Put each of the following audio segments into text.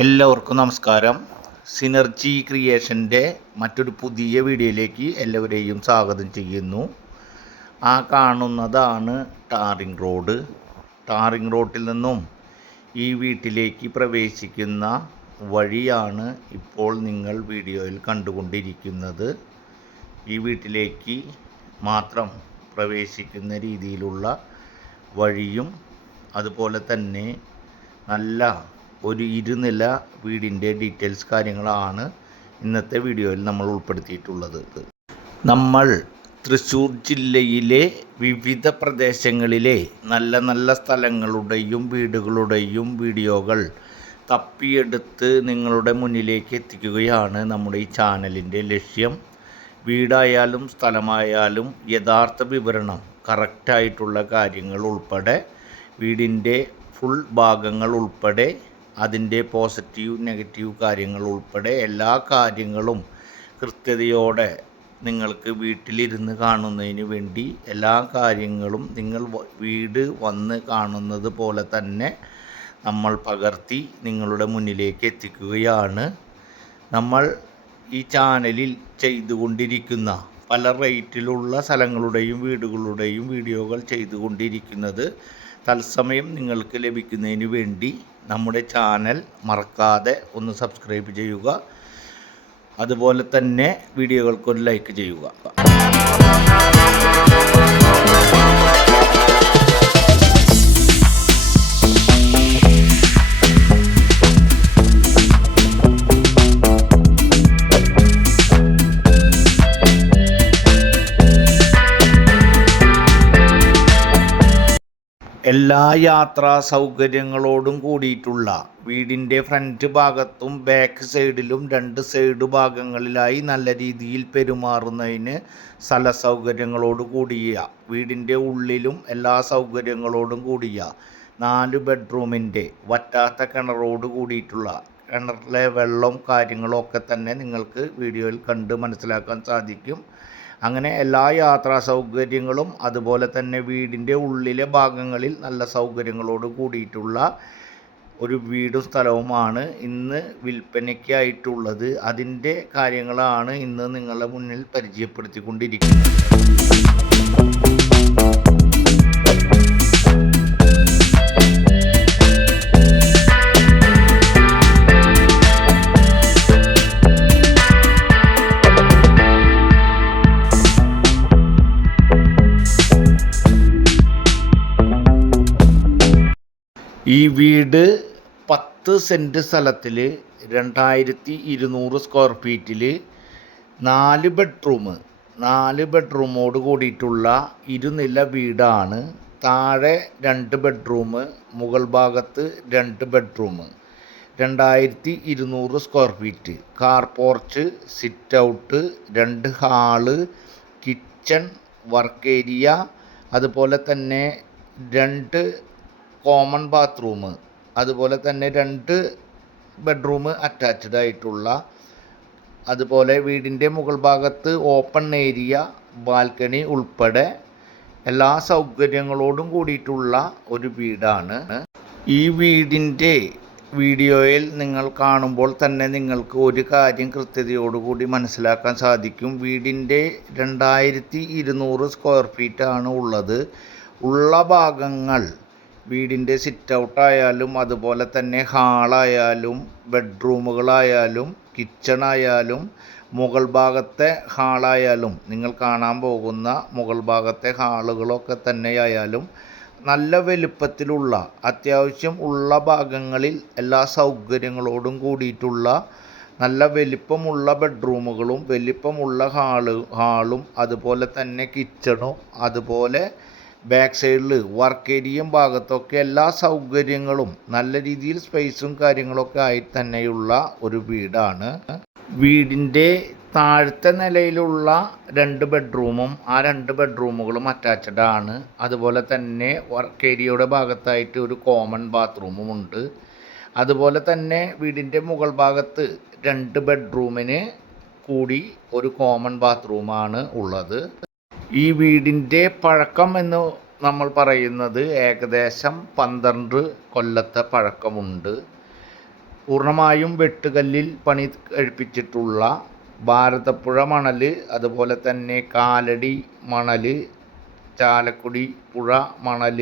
എല്ലാവർക്കും നമസ്കാരം. സിനർജി ക്രിയേഷന്റെ മറ്റൊരു പുതിയ വീഡിയോയിലേക്ക് എല്ലാവരെയും സ്വാഗതം ചെയ്യുന്നു. ആ കാണുന്നതാണ് ടാറിംഗ് റോഡ് ടാറിംഗ് റോഡിൽ നിന്നും ഈ വീട്ടിലേക്ക് പ്രവേശിക്കുന്ന വഴിയാണ് ഇപ്പോൾ നിങ്ങൾ വീഡിയോയിൽ കണ്ടുകൊണ്ടിരിക്കുന്നത്. ഈ വീട്ടിലേക്ക് മാത്രം പ്രവേശിക്കുന്ന രീതിയിലുള്ള വഴിയും അതുപോലെ തന്നെ നല്ല ഒരു ഇരുനില വീടിന്റെ ഡീറ്റെയിൽസ് കാര്യങ്ങളാണ് ഇന്നത്തെ വീഡിയോയിൽ നമ്മൾ ഉൾപ്പെടുത്തിയിട്ടുള്ളത്. നമ്മൾ തൃശ്ശൂർ ജില്ലയിലെ വിവിധ പ്രദേശങ്ങളിലെ നല്ല നല്ല സ്ഥലങ്ങളുടെയും വീടുകളുടെയും വീഡിയോകൾ തപ്പിയെടുത്ത് നിങ്ങളുടെ മുന്നിലേക്ക് എത്തിക്കുകയാണ് നമ്മുടെ ഈ ചാനലിന്റെ ലക്ഷ്യം. വീടായാലും സ്ഥലമായാലും യഥാർത്ഥ വിവരണം കറക്റ്റായിട്ടുള്ള കാര്യങ്ങൾ ഉൾപ്പെടെ വീടിന്റെ ഫുൾ ഭാഗങ്ങൾ ഉൾപ്പെടെ അതിന്റെ പോസിറ്റീവ് നെഗറ്റീവ് കാര്യങ്ങൾ ഉൾപ്പെടെ എല്ലാ കാര്യങ്ങളും കൃത്യതയോടെ നിങ്ങൾക്ക് വീട്ടിലിരുന്ന് കാണുന്നതിന് വേണ്ടി എല്ലാ കാര്യങ്ങളും നിങ്ങൾ വീട് വന്ന് കാണുന്നത് പോലെ തന്നെ നമ്മൾ പകർത്തി നിങ്ങളുടെ മുന്നിലേക്ക് എത്തിക്കുകയാണ്. നമ്മൾ ഈ ചാനലിൽ ചെയ്തുകൊണ്ടിരിക്കുന്ന പല റേറ്റിലുള്ള സ്ഥലങ്ങളുടെയും വീടുകളുടെയും വീഡിയോകൾ ചെയ്തുകൊണ്ടിരിക്കുന്നത് തത്സമയം നിങ്ങൾക്ക് ലഭിക്കുന്നതിന് വേണ്ടി നമ്മുടെ ചാനൽ മറക്കാതെ ഒന്ന് സബ്സ്ക്രൈബ് ചെയ്യുക. അതുപോലെ തന്നെ വീഡിയോകൾക്കൊരു ലൈക്ക് ചെയ്യുക. എല്ലാ യാത്രാ സൗകര്യങ്ങളോടും കൂടിയിട്ടുള്ള വീടിന്റെ ഫ്രണ്ട് ഭാഗത്തും ബാക്ക് സൈഡിലും രണ്ട് സൈഡ് ഭാഗങ്ങളിലായി നല്ല രീതിയിൽ പെരുമാറുന്നതിന് സ്ഥല സൗകര്യങ്ങളോട് കൂടിയ വീടിന്റെ ഉള്ളിലും എല്ലാ സൗകര്യങ്ങളോടും കൂടിയ നാല് ബെഡ്റൂമിന്റെ വറ്റാത്ത കിണറോട് കൂടിയിട്ടുള്ള കിണറിലെ വെള്ളം കാര്യങ്ങളും ഒക്കെ തന്നെ നിങ്ങൾക്ക് വീഡിയോയിൽ കണ്ട് മനസ്സിലാക്കാൻ സാധിക്കും. അങ്ങനെ എല്ലാ യാത്രാ സൗകര്യങ്ങളും അതുപോലെ തന്നെ വീടിന്റെ ഉള്ളിലെ ഭാഗങ്ങളിൽ നല്ല സൗകര്യങ്ങളോട് കൂടിയിട്ടുള്ള ഒരു വീടും സ്ഥലവുമാണ് ഇന്ന് വിൽപ്പനയ്ക്കായിട്ടുള്ളത്. അതിന്റെ കാര്യങ്ങളാണ് ഇന്ന് നിങ്ങളുടെ മുന്നിൽ പരിചയപ്പെടുത്തിക്കൊണ്ടിരിക്കുന്നത്. ഈ വീട് പത്ത് സെന്റ് സ്ഥലത്തിൽ രണ്ടായിരത്തി ഇരുന്നൂറ് സ്ക്വയർ ഫീറ്റിൽ നാല് ബെഡ്റൂം നാല് ബെഡ്റൂമോട് കൂടിയിട്ടുള്ള ഇരുനില വീടാണ്. താഴെ രണ്ട് ബെഡ്റൂം മുകൾ ഭാഗത്ത് രണ്ട് ബെഡ്റൂം രണ്ടായിരത്തി ഇരുന്നൂറ് square feet car porch sit out രണ്ട് ഹാൾ കിച്ചൺ വർക്ക് ഏരിയ അതുപോലെ തന്നെ രണ്ട് കോമൺ ബാത്റൂം അതുപോലെ തന്നെ രണ്ട് ബെഡ്റൂം അറ്റാച്ച്ഡ് ആയിട്ടുള്ള അതുപോലെ വീടിന്റെ മുകൾ ഭാഗത്ത് ഓപ്പൺ ഏരിയ ബാൽക്കണി ഉൾപ്പെടെ എല്ലാ സൗകര്യങ്ങളോടും കൂടിയിട്ടുള്ള ഒരു വീടാണ്. ഈ വീടിന്റെ വീഡിയോയിൽ നിങ്ങൾ കാണുമ്പോൾ തന്നെ നിങ്ങൾക്ക് ഒരു കാര്യം കൃത്യതയോടുകൂടി മനസ്സിലാക്കാൻ സാധിക്കും. വീടിന്റെ രണ്ടായിരത്തി ഇരുന്നൂറ് സ്ക്വയർ ആണ് ഉള്ളത്. ഉള്ള ഭാഗങ്ങൾ വീടിന്റെ സിറ്റ് ഔട്ടായാലും അതുപോലെ തന്നെ ഹാളായാലും ബെഡ്റൂമുകളായാലും കിച്ചണായാലും മുകൾ ഭാഗത്തെ ഹാളായാലും നിങ്ങൾ കാണാൻ പോകുന്ന മുകൾ ഭാഗത്തെ ഹാളുകളൊക്കെ തന്നെയായാലും നല്ല വലുപ്പത്തിലുള്ള അത്യാവശ്യം ഉള്ള ഭാഗങ്ങളിൽ എല്ലാ സൗകര്യങ്ങളോടും കൂടിയിട്ടുള്ള നല്ല വലിപ്പമുള്ള ബെഡ്റൂമുകളും വലിപ്പമുള്ള ഹാൾ ഹാളും അതുപോലെ തന്നെ കിച്ചണും അതുപോലെ ബാക്ക് സൈഡിൽ വർക്ക് ഏരിയയും ഭാഗത്തൊക്കെ എല്ലാ സൗകര്യങ്ങളും നല്ല രീതിയിൽ സ്പേസും കാര്യങ്ങളൊക്കെ ആയി തന്നെയുള്ള ഒരു വീടാണ്. വീടിന്റെ താഴത്തെ നിലയിലുള്ള രണ്ട് ബെഡ്റൂമും ആ രണ്ട് ബെഡ്റൂമുകളും അറ്റാച്ച്ഡ് ആണ്. അതുപോലെ തന്നെ വർക്ക് ഏരിയയുടെ ഭാഗത്തായിട്ട് ഒരു കോമൺ ബാത്റൂമും ഉണ്ട്. അതുപോലെ തന്നെ വീടിന്റെ മുകൾ ഭാഗത്ത് രണ്ട് ബെഡ്റൂമിന് കൂടി ഒരു കോമൺ ബാത്റൂമാണ് ഉള്ളത്. ഈ വീടിന്റെ പഴക്കം എന്ന് നമ്മൾ പറയുന്നത് ഏകദേശം പന്ത്രണ്ട് കൊല്ലത്തെ പഴക്കമുണ്ട്. പൂർണമായും വെട്ടുകല്ലിൽ പണി കഴിപ്പിച്ചിട്ടുള്ള ഭാരതപ്പുഴ മണൽ അതുപോലെ തന്നെ കാലടി മണൽ ചാലക്കുടി പുഴ മണൽ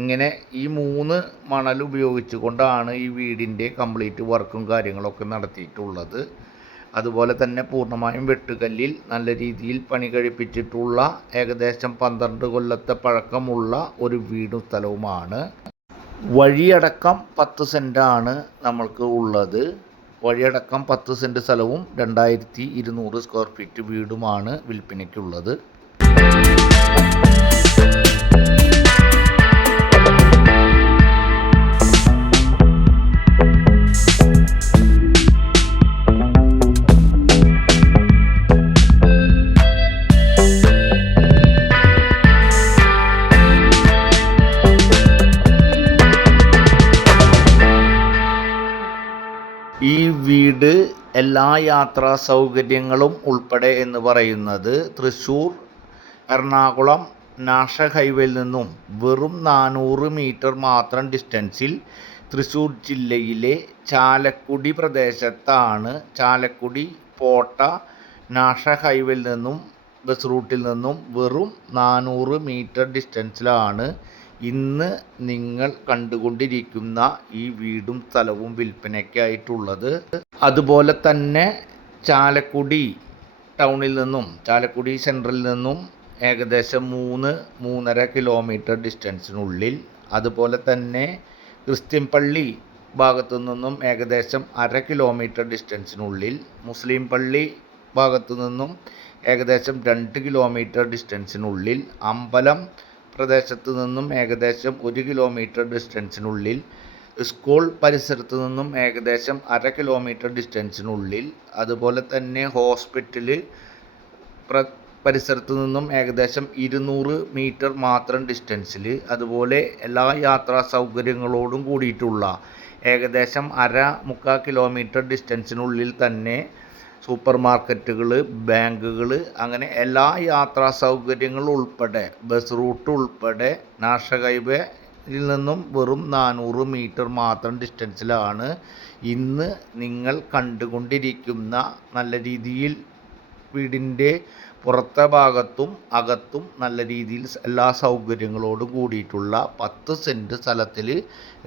ഇങ്ങനെ ഈ മൂന്ന് മണൽ ഉപയോഗിച്ചുകൊണ്ടാണ് ഈ വീടിന്റെ കംപ്ലീറ്റ് വർക്കും കാര്യങ്ങളൊക്കെ നടത്തിയിട്ടുള്ളത്. അതുപോലെ തന്നെ പൂർണമായും വെട്ടുകല്ലിൽ നല്ല രീതിയിൽ പണി കഴിപ്പിച്ചിട്ടുള്ള ഏകദേശം പന്ത്രണ്ട് കൊല്ലത്തെ പഴക്കമുള്ള ഒരു വീടും സ്ഥലവുമാണ്. വഴിയടക്കം പത്ത് സെന്റാണ് നമ്മൾക്ക് ഉള്ളത്. വഴിയടക്കം പത്ത് സെന്റ് സ്ഥലവും രണ്ടായിരത്തി ഇരുന്നൂറ് സ്ക്വയർ ഫീറ്റ് വീടുമാണ് വിൽപ്പനയ്ക്കുള്ളത്. ഈ വീട് എല്ലാ യാത്രാ സൗകര്യങ്ങളും ഉൾപ്പെടെ എന്ന് പറയുന്നത് തൃശ്ശൂർ എറണാകുളം നാഷണൽ ഹൈവേയിൽ നിന്നും വെറും നാനൂറ് മീറ്റർ മാത്രം ഡിസ്റ്റൻസിൽ തൃശ്ശൂർ ജില്ലയിലെ ചാലക്കുടി പ്രദേശത്താണ് ചാലക്കുടി പോട്ട നാഷണൽ ഹൈവേയിൽ നിന്നും ബസ് റൂട്ടിൽ നിന്നും വെറും നാനൂറ് മീറ്റർ ഡിസ്റ്റൻസിലാണ് ഇന്ന് നിങ്ങൾ കണ്ടുകൊണ്ടിരിക്കുന്ന ഈ വീടും സ്ഥലവും വിൽപ്പനയ്ക്കായിട്ടുള്ളത് അതുപോലെ തന്നെ ചാലക്കുടി ടൗണിൽ നിന്നും ചാലക്കുടി സെൻട്രലിൽ നിന്നും ഏകദേശം മൂന്ന് മൂന്നര കിലോമീറ്റർ ഡിസ്റ്റൻസിനുള്ളിൽ അതുപോലെ തന്നെ ക്രിസ്ത്യൻ പള്ളി ഭാഗത്തു നിന്നും ഏകദേശം അര കിലോമീറ്റർ ഡിസ്റ്റൻസിനുള്ളിൽ മുസ്ലിം പള്ളി ഭാഗത്തു നിന്നും ഏകദേശം രണ്ട് കിലോമീറ്റർ ഡിസ്റ്റൻസിനുള്ളിൽ അമ്പലം പ്രദേശത്ത് നിന്നും ഏകദേശം ഒരു കിലോമീറ്റർ ഡിസ്റ്റൻസിനുള്ളിൽ സ്കൂൾ പരിസരത്ത് നിന്നും ഏകദേശം അര കിലോമീറ്റർ ഡിസ്റ്റൻസിനുള്ളിൽ അതുപോലെ തന്നെ ഹോസ്പിറ്റൽ പ്ര പരിസരത്ത് നിന്നും ഏകദേശം ഇരുന്നൂറ് മീറ്റർ മാത്രം ഡിസ്റ്റൻസിൽ അതുപോലെ എല്ലാ യാത്രാ സൗകര്യങ്ങളോടും കൂടിയിട്ടുള്ള ഏകദേശം അര മുക്കാൽ കിലോമീറ്റർ ഡിസ്റ്റൻസിനുള്ളിൽ തന്നെ സൂപ്പർ മാർക്കറ്റുകൾ ബാങ്കുകൾ അങ്ങനെ എല്ലാ യാത്രാ സൗകര്യങ്ങളും ഉൾപ്പെടെ ബസ് റൂട്ട് ഉൾപ്പെടെ നാഷണൽ ഹൈവേയിൽ നിന്നും വെറും നാനൂറ് മീറ്റർ മാത്രം ഡിസ്റ്റൻസിലാണ് ഇന്ന് നിങ്ങൾ കണ്ടുകൊണ്ടിരിക്കുന്ന നല്ല രീതിയിൽ വീടിന്റെ പുറത്തെ ഭാഗത്തും അകത്തും നല്ല രീതിയിൽ എല്ലാ സൗകര്യങ്ങളോടും കൂടിയിട്ടുള്ള പത്ത് സെന്റ് സ്ഥലത്തിൽ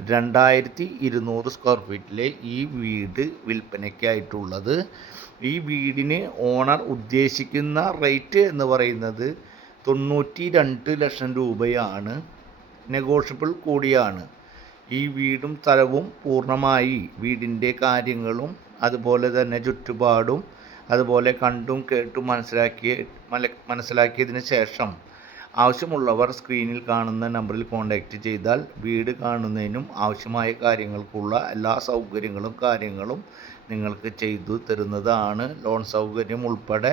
രണ്ടായിരത്തി ഇരുന്നൂറ് സ്ക്വയർ ഫീറ്റിലെ ഈ വീട് വിൽപ്പനയ്ക്കായിട്ടുള്ളത്. ഈ വീടിന് ഓണർ ഉദ്ദേശിക്കുന്ന റേറ്റ് എന്ന് പറയുന്നത് തൊണ്ണൂറ്റി രണ്ട് ലക്ഷം രൂപയാണ് നെഗോഷ്യബിൾ കൂടിയാണ്. ഈ വീടും സ്ഥലവും പൂർണമായി വീടിന്റെ കാര്യങ്ങളും അതുപോലെ തന്നെ ചുറ്റുപാടും അതുപോലെ കണ്ടും കേട്ടും മനസ്സിലാക്കി മനസ്സിലാക്കിയതിന് ശേഷം ആവശ്യമുള്ളവർ സ്ക്രീനിൽ കാണുന്ന നമ്പറിൽ കോൺടാക്റ്റ് ചെയ്താൽ വീട് കാണുന്നതിനും ആവശ്യമായ കാര്യങ്ങൾക്കുള്ള എല്ലാ സൗകര്യങ്ങളും കാര്യങ്ങളും നിങ്ങൾക്ക് ചെയ്തു തരുന്നതാണ്. ലോൺ സൗകര്യം ഉൾപ്പെടെ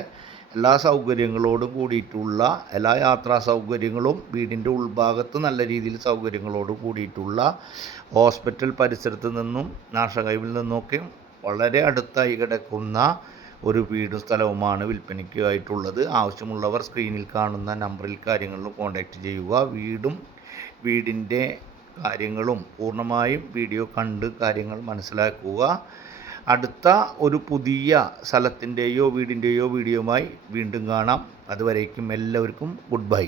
എല്ലാ സൗകര്യങ്ങളോടും കൂടിയിട്ടുള്ള എല്ലാ യാത്രാ സൗകര്യങ്ങളും വീടിന്റെ ഉൾഭാഗത്ത് നല്ല രീതിയിൽ സൗകര്യങ്ങളോട് കൂടിയിട്ടുള്ള ഹോസ്പിറ്റൽ പരിസരത്ത് നിന്നും നാഷണൽ ഹൈവേയിൽ നിന്നൊക്കെ വളരെ അടുത്തായി കിടക്കുന്ന ഒരു വീടും സ്ഥലവുമാണ് വിൽപ്പനയ്ക്കായിട്ടുള്ളത്. ആവശ്യമുള്ളവർ സ്ക്രീനിൽ കാണുന്ന നമ്പറിൽ കാര്യങ്ങളിലും കോൺടാക്റ്റ് ചെയ്യുക. വീടും വീടിന്റെ കാര്യങ്ങളും പൂർണമായും വീഡിയോ കണ്ട് കാര്യങ്ങൾ മനസ്സിലാക്കുക. അടുത്ത ഒരു പുതിയ സ്ഥലത്തിന്റെയോ വീടിന്റെയോ വീഡിയോയുമായി വീണ്ടും കാണാം. അതുവരേക്കും എല്ലാവർക്കും ഗുഡ് ബൈ.